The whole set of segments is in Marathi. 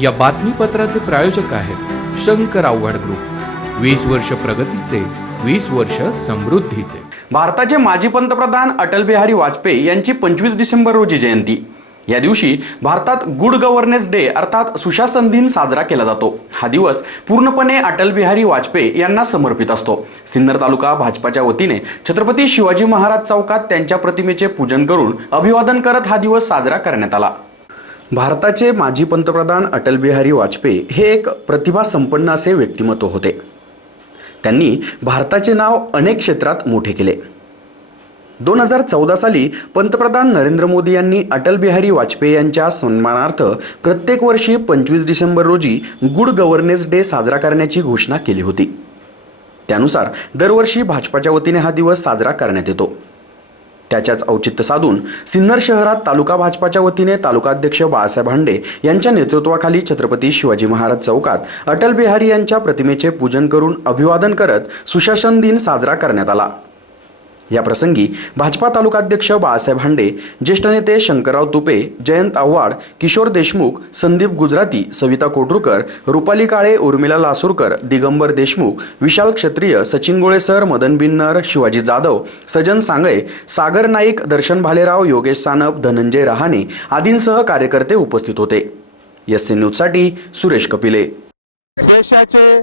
या बातमीपत्राचे प्रायोजक आहेत शंकर आव्हाड ग्रुप. वीस वर्ष प्रगतीचे वीस वर्ष समृद्धीचे. भारताचे माजी पंतप्रधान अटल बिहारी वाजपेयी यांची पंचवीस डिसेंबर रोजी जयंती. या दिवशी भारतात गुड गव्हर्नन्स डे अर्थात सुशासन दिन साजरा केला जातो. हा दिवस पूर्णपणे अटल बिहारी वाजपेयी यांना समर्पित असतो. सिन्नर तालुका भाजपाच्या वतीने छत्रपती शिवाजी महाराज चौकात त्यांच्या प्रतिमेचे पूजन करून अभिवादन करत हा दिवस साजरा करण्यात आला. भारताचे माजी पंतप्रधान अटल बिहारी वाजपेयी हे एक प्रतिभा संपन्न असे व्यक्तिमत्व होते. त्यांनी भारताचे नाव अनेक क्षेत्रात मोठे केले. दोन हजार चौदा साली पंतप्रधान नरेंद्र मोदी यांनी अटल बिहारी वाजपेयी यांच्या सन्मानार्थ प्रत्येक वर्षी पंचवीस डिसेंबर रोजी गुड गव्हर्नन्स डे साजरा करण्याची घोषणा केली होती. त्यानुसार दरवर्षी भाजपाच्या वतीने हा दिवस साजरा करण्यात येतो. त्याच्याच औचित्य साधून सिन्नर शहरात तालुका भाजपाच्या वतीने तालुकाध्यक्ष बाळासाहेब हांडे यांच्या नेतृत्वाखाली छत्रपती शिवाजी महाराज चौकात अटल बिहारी यांच्या प्रतिमेचे पूजन करून अभिवादन करत सुशासन दिन साजरा करण्यात आला. या प्रसंगी भाजपा तालुकाध्यक्ष बाळासाहेब हांडे ज्येष्ठ नेते शंकरराव तुपे जयंत आव्हाड किशोर देशमुख संदीप गुजराती सविता कोटरुकर रुपाली काळे उर्मिला लासूरकर दिगंबर देशमुख विशाल क्षत्रिय सचिन गोळेसर मदन बिन्नर शिवाजी जाधव सजन सांगळे सागर नाईक दर्शन भालेराव योगेश सानप धनंजय रहाणे आदींसह कार्यकर्ते उपस्थित होते. एस सी न्यूजसाठी सुरेश कपिले. देशाचे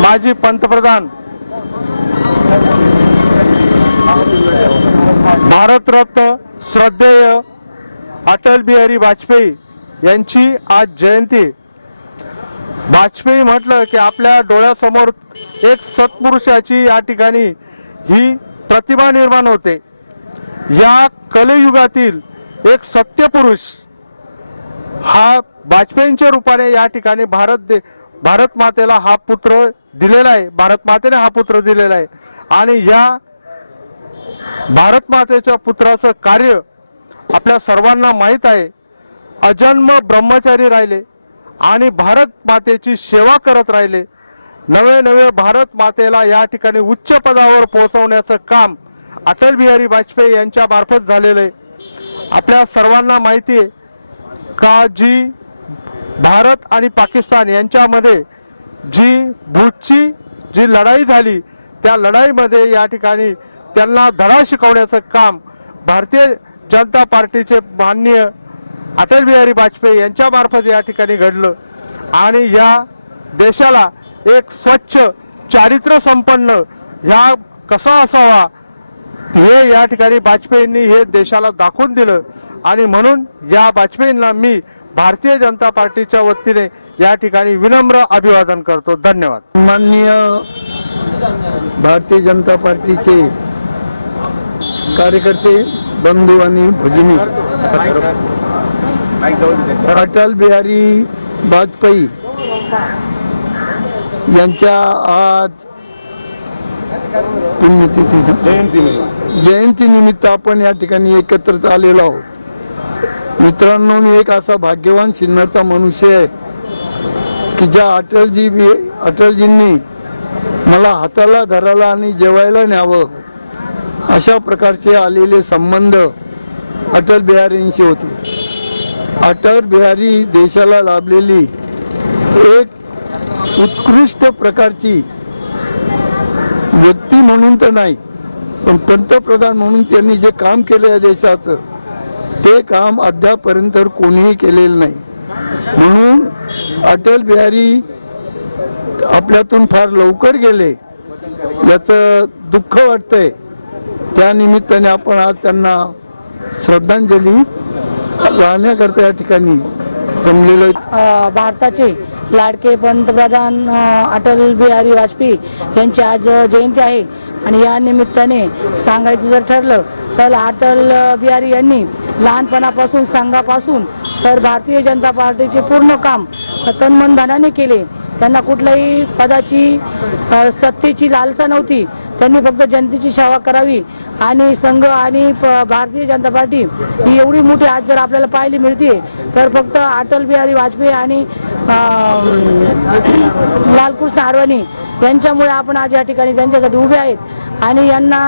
माजी पंतप्रधान भारतरत्न श्रद्धेय अटल बिहारी वाजपेयी यांची आज जयंती. वाजपेयी म्हटलं की आपल्या डोळ्यासमोर एक सत्पुरुषाची या ठिकाणी ही प्रतिभा निर्माण होते. या कलयुगातील एक सत्यपुरुष हा वाजपेयींच्या रूपाने या ठिकाणी भारत दे भारत मातेला हा पुत्र दिलेला आहे. भारत मातेने हा पुत्र दिलेला आहे. आणि या भारत मातेच्या पुत्राचं कार्य आपल्या सर्वांना माहीत आहे. अजन्म ब्रह्मचारी राहिले आणि भारत मातेची सेवा करत राहिले. नवे नवे भारत मातेला या ठिकाणी उच्च पदावर पोहोचवण्याचं काम अटल बिहारी वाजपेयी यांच्यामार्फत झालेलं आहे. आपल्या सर्वांना माहिती आहे का जी भारत आणि पाकिस्तान यांच्यामध्ये जी भूतची जी लढाई झाली त्या लढाईमध्ये या ठिकाणी त्यांना धडा शिकवण्याचं काम भारतीय जनता पार्टीचे माननीय अटल बिहारी वाजपेयी यांच्यामार्फत या ठिकाणी घडलं. आणि या देशाला एक स्वच्छ चारित्र्य संपन्न ह्या कसा असावा हे या ठिकाणी वाजपेयींनी हे देशाला दाखवून दिलं. आणि म्हणून या वाजपेयींना मी भारतीय जनता पार्टीच्या वतीने या ठिकाणी विनम्र अभिवादन करतो. धन्यवाद. माननीय भारतीय जनता पार्टीचे कार्यकर्ते बंधू आणि भगिनी। अटल बिहारी वाजपेयी यांच्या आज पुण्यतिथी जयंती निमित्त आपण या ठिकाणी एकत्रित आलेलो आहोत। मित्रांनो मी एक असा भाग्यवान सिन्नरचा मनुष्य आहे की ज्या अटलजी अटलजींनी मला हाताला धराला आणि जेवायला न्यावं अशा प्रकारचे आलेले संबंध अटल बिहारींशी होते. अटल बिहारी देशाला लाभलेली एक उत्कृष्ट प्रकारची व्यक्ती म्हणून तर नाही पण पंतप्रधान म्हणून त्यांनी जे काम केलं या देशाचं ते काम अद्यापर्यंत कोणीही केलेलं नाही. म्हणून अटल बिहारी आपल्यातून फार लवकर गेले याचं दुःख वाटतंय. त्या निमित्ताने आपण आज त्यांना श्रद्धांजली वाहण्याकरता या ठिकाणी जमलेलो भारताचे लाडके पंतप्रधान अटल बिहारी वाजपेयी यांची आज जयंती आहे. आणि या निमित्ताने सांगायचं जर ठरलं तर अटल बिहारी यांनी लहानपणापासून संघापासून तर भारतीय जनता पार्टीचे पूर्ण काम तनमनधनाने केले. त्यांना कुठल्याही पदाची सत्तेची लालसा नव्हती. त्यांनी फक्त जनतेची सेवा करावी आणि संघ आणि प- भारतीय जनता पार्टी ही एवढी मोठी आज जर आपल्याला पाहायला मिळते तर फक्त अटल बिहारी वाजपेयी आणि लालकृष्ण आडवाणी यांच्यामुळे आपण आज या ठिकाणी त्यांच्यासाठी उभे आहेत. आणि यांना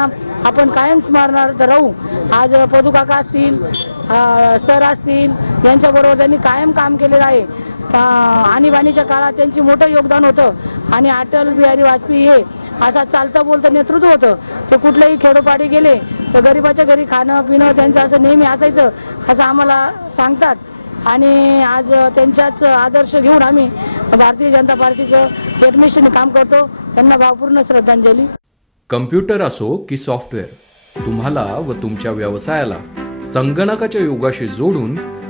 आपण कायम स्मरणार राहू. आज पदुकाका असतील सर असतील यांच्याबरोबर त्यांनी कायम काम केलेलं आहे. पा- आणीबाणीच्या काळात त्यांची मोठं योगदान होतं. आणि अटल बिहारी वाजपेयी हे असा चालतं बोलतं नेतृत्व होतं. ते कुठलंही खेडोपाडी गेले तर गरिबाच्या घरी खाणं पिणं त्यांचं असं नेहमी असायचं असं आम्हाला सांगतात. आणि आज त्यांच्याच आदर्श घेऊन आम्ही भारतीय जनता पार्टीचं एकनिष्ठेने काम करतो. त्यांना भावपूर्ण श्रद्धांजली. कम्प्युटर असो की सॉफ्टवेअर तुम्हाला व तुमच्या व्यवसायाला संगणकाच्या योगाशी जोडून